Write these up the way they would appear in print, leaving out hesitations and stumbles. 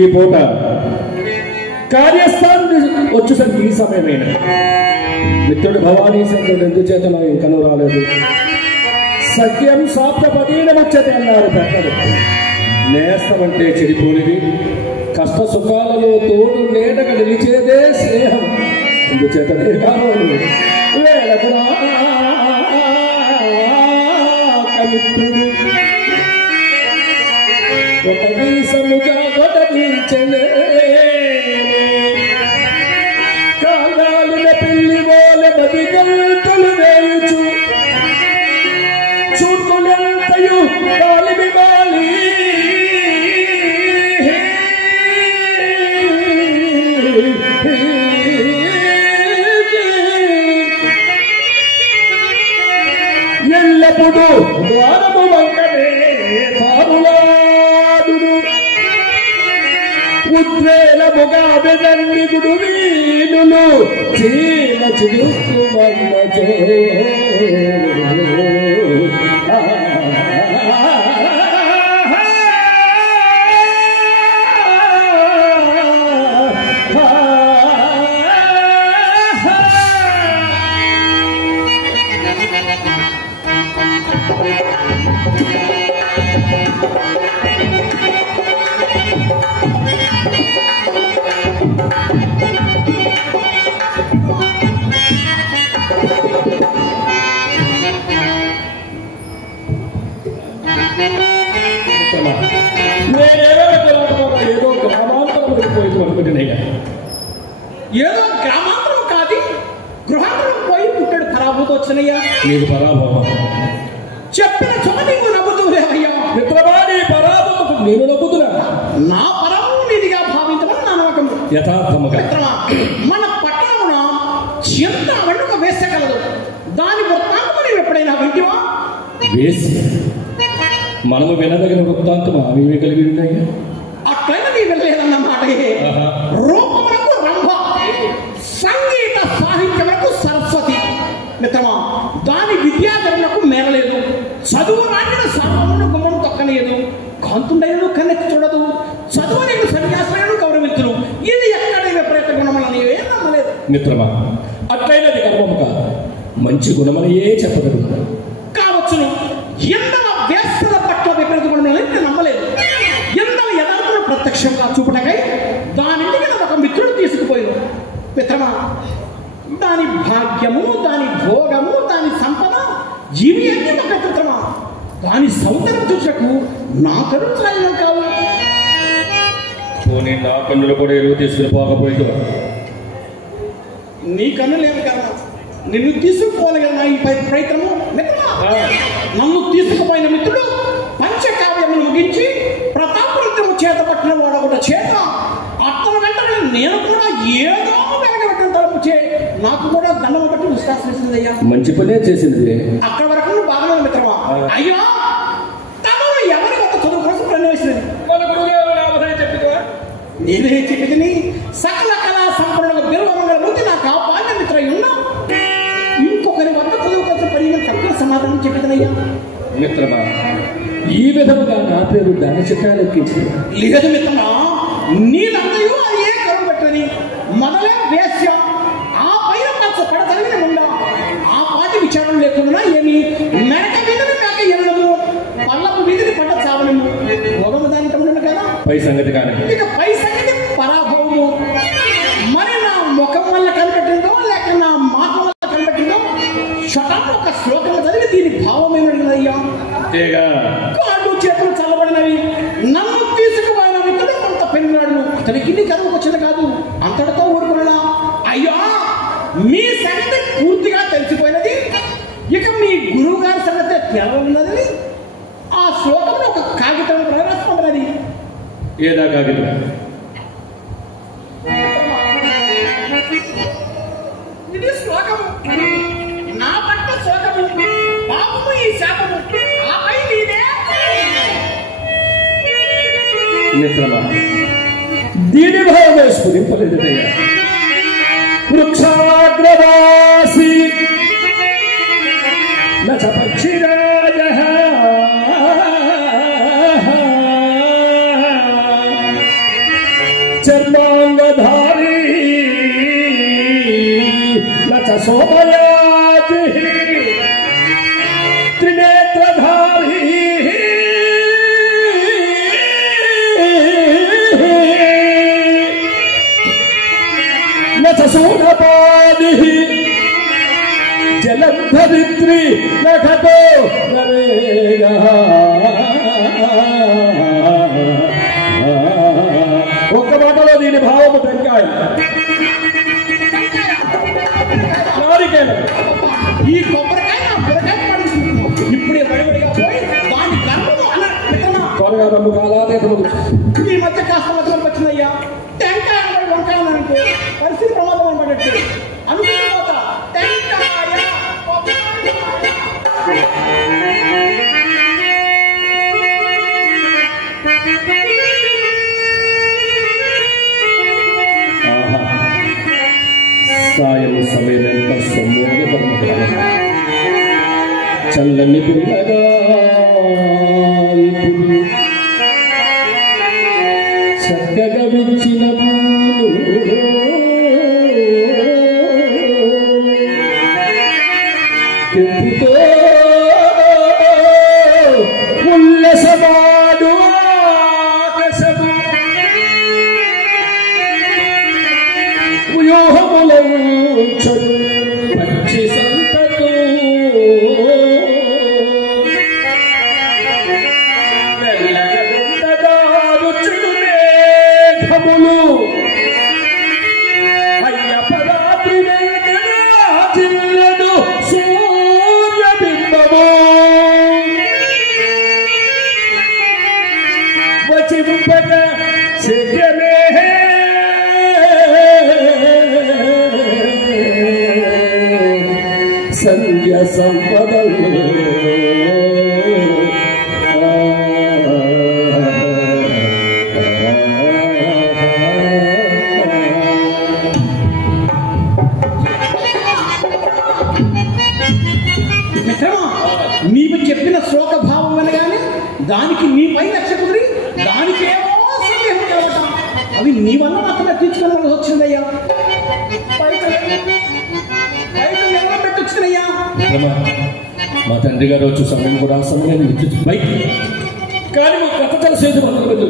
ఈ పూట కార్యస్థానం వచ్చేసరికి ఈ సమయమైన మిత్రుడు భవానీ శంకరుడు ఎందుచేత నాకు ఇంకనూ రాలేదు. సత్యం సాప్తపదీన వచ్చేది అన్నారు పెద్దలు. నేస్తమంటే చెడిపోనిది, కష్ట సుఖాలలో తోడు నేటగా నిలిచేదే స్నేహం. ఎందుచేతనే కావాలి వేళకుడా మిత్రుడు ఒక వీసముగా గొడవించలే కాలాలిన పిల్లి వాళ్ళ బదిగంటలు వేయుచు చూటులెంతయు కాలిమి గాలి ఎల్లప్పుడు ద్వారము వంకనే తారులాడును ఉద్వేలముగా బెదన్నిగుడు వీనులు చీమ చిరుకు మమ్మజో ఏదో గ్రామాంతరం కాదు గృహాంతరం పోయి పుట్టాడు పరాభూత వచ్చినయ్యా. నీకు పరాభవం చెప్పిన చోట నీవు నమ్ముతులేవయ్యా. మిత్రవాడి పరాభవం నేను నమ్ముతున్నా. నా పరము నీదిగా భావించమని నా నమ్మకం. యథార్థముగా మన పట్టణమున ఎంత వెనుక వేసగలదు. దాని వృత్తాంతం నీవు ఎప్పుడైనా వింటివా? వేసి మనము వినదగిన వృత్తాంతం అవి కలిగి ఉన్నాయా? అట్లయినా నీ వెళ్ళలేదన్నమాట. రూపములకు రంభ, సంగీత సాహిత్యములకు సరస్వతి. మిత్రమా, దాని విద్యాధరులకు మేరలేదు. చదువు నాటిన సర్వమును గుమ్మను తొక్కలేదు. కాంతుండైనను కన్నెత్తి చూడదు. చదువు నీకు సన్యాసులను గౌరవించును. ఇది ఎక్కడ విపరీత గుణములు నీవే నమ్మలేదు. మిత్రమా, అట్లయినది గర్వము కాదు, మంచి గుణమనియే చెప్పగలరు కావచ్చును. ఎందవ వ్యస్తల పట్ల విపరీత గుణములని నేను నమ్మలేదు. ఎందవ యథార్థను ప్రత్యక్షంగా చూపటకై దానింటికి ఒక మిత్రుడు తీసుకుపోయాను. మిత్రమా, దాని భాగ్యము, దాని భోగము, దాని సంపద ఇవి అన్ని ఒక మిత్రమా. దాని సౌందర్యం చూసకు నా కరుణాలు కావు. పోనీ నా కన్నులు కూడా ఎరువు తీసుకుని పోకపోయింది. నీ కన్నులేమి కదా నిన్ను తీసుకుపోలేగలనా ఈ ప్రయత్నము. మిత్రమా, నన్ను తీసుకుపోయిన మిత్రుడు పంచకావ్యమును ముగించి ప్రతాపృత్యము చేత పట్టిన వాడొకట చేత అతను వెంటనే నేను కూడా ఏదో వెనకబెట్టిన తలుపు చే నాకు కూడా దండం బట్టి విశ్వాసనిస్తుందయ్యా. మంచి పనే చేసింది. అక్కడ వరకు నువ్వు బాగా మిత్రమా. అయ్యో, తను ఎవరి ఒక చదువు కోసం ప్రవేశింది. మన గురువు చెప్పిదా? నేనే చెప్పిదని సకల కళా సంపన్నుల బిరువమంగళమూర్తి నా కాపాడిన మిత్ర ఉన్నా. ఇంకొకరి వద్ద చదువు కోసం పరిగణ తక్కువ సమాధానం చెప్పిదనయ్యా. మిత్రమా, ఈ విధంగా నా పేరు దాని చిత్రాలెక్కించింది. లేదు మిత్రమా, నీలందరూ అదే కరువు పెట్టని మొదలే వేశ్య, ఆ పైన కాస్త పడతలిగిన ఉండ, ఆ పాటి విచారణ లేకుండా ఏమి మెరక వీధిని మేక ఎన్నము, పల్లపు వీధిని పడ్డ చావనము, భోగము దానికి ఉండను కదా. పై సంగతి కానీ ఇక పై సంగతి పరాభవము. మరి నా ముఖం వల్ల కనిపెట్టిందో లేక నా మాట వల్ల కనిపెట్టిందో షటాన్ని ఒక శ్లోకంలో చదివి దీని భావం ఏమడిగిందయ్యా. కాళ్ళు చేతులు చల్లబడినవి. నన్ను తీసుకుపోయిన మిత్రుడు కొంత పెళ్ళాడు. అతనికి ఇన్ని కరువుకు వచ్చింది కాదు, అంతటితో ఊరుకున్నా. అయ్యా, మీ సంగతి పూర్తిగా తెలిసిపోయినది. ఇక మీ గురువు గారి సంగతి తెరవన్నది. ఆ శ్లోకంలో ఒక కాగితం ప్రవేశపడినది. ఏదా కాగితం? ఇది శ్లోకము. నా పట్ల శ్లోకము, పాపము ఈ శాపము, ఆపై నీదే. మిత్రమా, దీని భావం స్ఫురింపలేదయ్యా. వృక్షాగ్రవాసి పక్షిరాజ त्रिनेत्रधारी न च शूलपाणिः जलधरित्री न घटो नरेयः ఒక్క మాటలో దీని భావము టెంకాయ ఈ కొబ్బరికాయ ఇప్పుడు వడివడిగా పోయి దాని త్వరగా నమ్ము కాలాతీతము ఈ మధ్య కాస్త మధ్యలో వచ్చిందయ్యా టెంకాయ వంకాయ అంటే పరిస్థితి ప్రమాదం పడట్టు అనుకోత టెంకాయ సాయం సమయమెంత సమ్మోహపడుతుంది చల్లని పిల్లగా చక్కగా విచ్చిన పూలు తెప్పుతో ఉల్లసమాడు ఆకాశము పక్షి సంతతో మెల్లగలుండదారుచుడు మేఘములు అయ్యపరాత్రి జిల్లడు సూర్యబింబము వచింపక శక్యమే సంధ్య సంపదలు నీవు చెప్పిన శ్లోక భావం అనగానే దానికి నీపై లక్ష్య కుదిరి దానికి ఏమో సందేహం కలగటం అవి నీ వల్ల మాత్రమే తీర్చుకోవాల్సి వచ్చిందయ్యా పెట్టొచ్చునయ్యా మా తండ్రి గారు వచ్చే సమయం కూడా సమయం బయట కానీ మా కథ తెలిసేది మనకు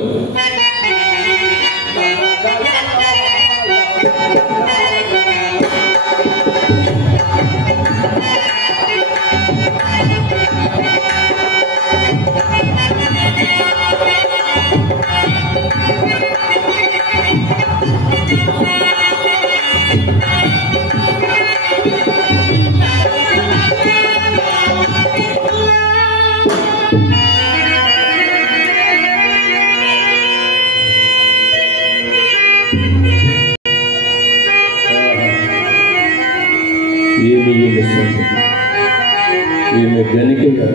ఈమె గనికగా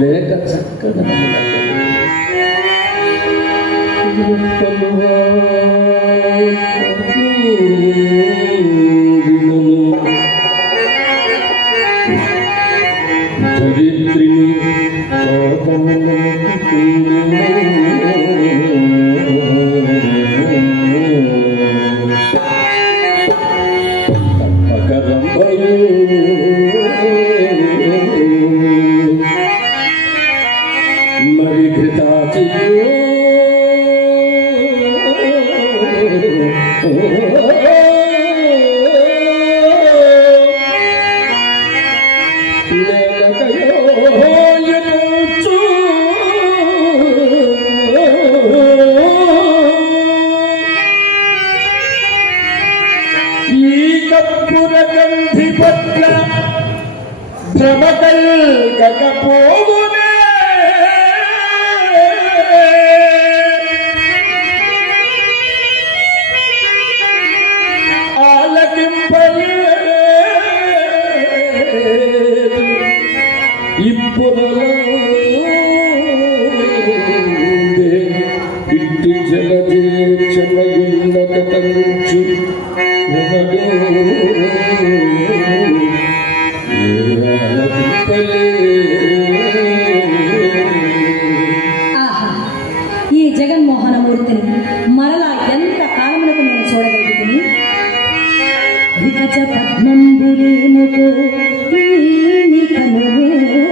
లేక చక్కగా ధరిత్రిని మరి ఘృతాచి ఈ కప్పుర గంధి పట్ల భ్రమకల్గకపోగునే ఇట్టి జలదేక్షణయున్నత తంచు ఈ జగన్మోహనమూర్తిని మరలా ఎంత కాలములకు నేను చూడగలుగుతుంది వికచ పద్మంబులేముతో కనుగో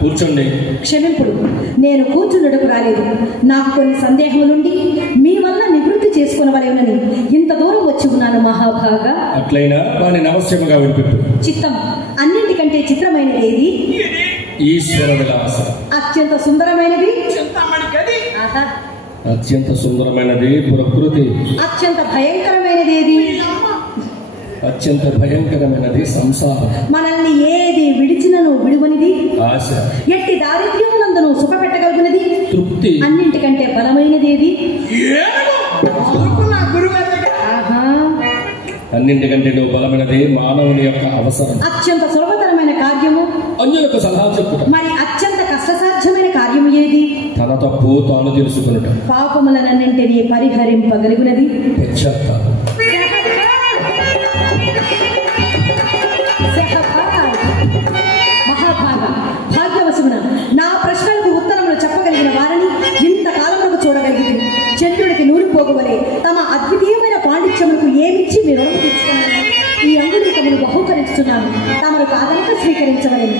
కూర్చోండి. క్షమింపుడు, నేను కూర్చుండటకు రాలేదు. నాకు కొన్ని సందేహములుండి మీ వల్ల నివృత్తి చేసుకునవలేనని ఇంత దూరం వచ్చి ఉన్నాను మహాభాగా. అట్లయినా వాని అవశ్యముగా వినిపించు. చిత్తం అన్నింటికంటే చిత్రమైనది ఏది? ఈశ్వర విలాసం. అత్యంత సుందరమైనది చింతామణి గది. ఆహా. అత్యంత సుందరమైనది ప్రకృతి. అత్యంత భయంకరమైనది ఏది? అత్యంత భయంకరమైనది సంసారం. మనల్ని ఏది విడిచినను విడువనిది ఆశ. ఎట్టి దారిద్ర్యమునందును సుఖపెట్టగలుగునది తృప్తి. అన్నింటికంటే బలమైనది ఏది? నా గురుగారి దగ్గర ఆహా. అన్నింటికంటే నువ్వు బలమైనది మానవుని యొక్క అవసరం. అత్యంత సులభతరమైన కార్యము అన్యులకు సలహా చెప్పుట. మరి అత్యంత కష్టసాధ్యమైన కార్యము ఏది? తన తప్పు తాను తెలుసుకునుట. పాపములనన్నింటినీ పరిహరింపగలిగినది పశ్చాత్తాపం. మహాభాగ భాగ్యవశమున నా ప్రశ్నలకు ఉత్తరములు చెప్పగలిగిన వారిని ఇంతకాలములకు చూడగలిగింది. చంద్రుడికి నూరిపోగువలే తమ అద్వితీయమైన పాండిత్యములకు ఏమిచ్చి మీ రుణము తీర్చుకున్నాను. ఈ అంగుళీకమును బహుకరిస్తున్నాను. తమను కాదనక స్వీకరించవలేను.